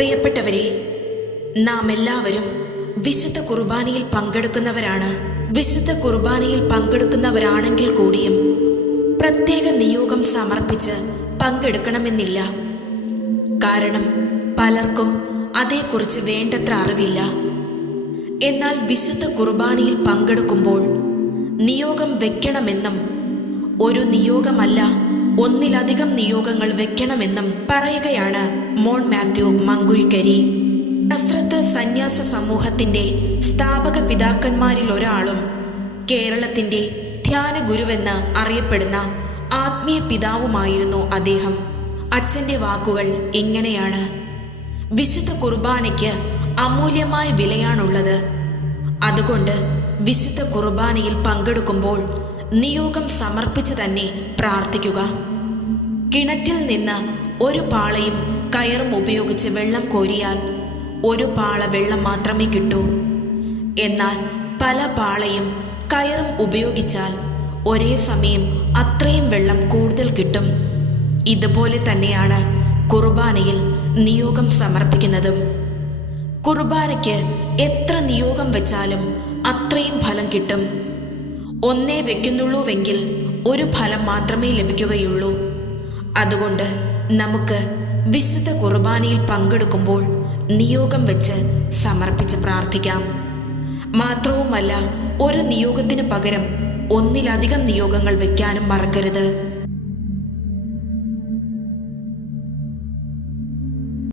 പ്രിയപ്പെട്ടവരെ, നാം എല്ലാവരും വിശുദ്ധ കുർബാനയിൽ പങ്കെടുക്കുന്നവരാണ്. വിശുദ്ധ കുർബാനയിൽ പങ്കെടുക്കുന്നവരാണെങ്കിൽ കൂടിയും പ്രത്യേക നിയോഗം സമർപ്പിച്ച് പങ്കെടുക്കണമെന്നില്ല. കാരണം പലർക്കും അതേക്കുറിച്ച് വേണ്ടത്ര അറിവില്ല. എന്നാൽ വിശുദ്ധ കുർബാനയിൽ പങ്കെടുക്കുമ്പോൾ നിയോഗം വെക്കണമെന്നും ഒരു നിയോഗമല്ല ഒന്നിലധികം നിയോഗങ്ങൾ വെക്കണമെന്നും പറയുകയാണ് മോൺ മാത്യു മങ്കുഴിക്കരി. നസ്രത്ത് സന്യാസ സമൂഹത്തിന്റെ സ്ഥാപക പിതാക്കന്മാരിൽ ഒരാളും കേരളത്തിന്റെ ധ്യാന ഗുരുവെന്ന് അറിയപ്പെടുന്ന ആത്മീയ പിതാവുമായിരുന്നു അദ്ദേഹം. അച്ഛൻ്റെ വാക്കുകൾ ഇങ്ങനെയാണ്: വിശുദ്ധ കുർബാനയ്ക്ക് അമൂല്യമായ വിലയാണുള്ളത്. അതുകൊണ്ട് വിശുദ്ധ കുർബാനയിൽ പങ്കെടുക്കുമ്പോൾ നിയോഗം സമർപ്പിച്ച് തന്നെ പ്രാർത്ഥിക്കുക. കിണറ്റിൽ നിന്ന് ഒരു പാളയും കയറും ഉപയോഗിച്ച് വെള്ളം കോരിയാൽ ഒരു പാള വെള്ളം മാത്രമേ കിട്ടൂ. എന്നാൽ പല പാളയും കയറും ഉപയോഗിച്ചാൽ ഒരേ സമയം അത്രയും വെള്ളം കൂടുതൽ കിട്ടും. ഇതുപോലെ തന്നെയാണ് കുർബാനയിൽ നിയോഗം സമർപ്പിക്കുന്നതും. കുർബാനയ്ക്ക് എത്ര നിയോഗം വെച്ചാലും അത്രയും ഫലം കിട്ടും. ഒന്നേ വെക്കുന്നുള്ളൂവെങ്കിൽ ഒരു ഫലം മാത്രമേ ലഭിക്കുകയുള്ളൂ. അതുകൊണ്ട് നമുക്ക് വിശുദ്ധ കുർബാനയിൽ പങ്കെടുക്കുമ്പോൾ നിയോഗം വെച്ച് സമർപ്പിച്ച് പ്രാർത്ഥിക്കാം. മാത്രവുമല്ല, ഒരു നിയോഗത്തിന് പകരം ഒന്നിലധികം നിയോഗങ്ങൾ വെക്കാനും മറക്കരുത്.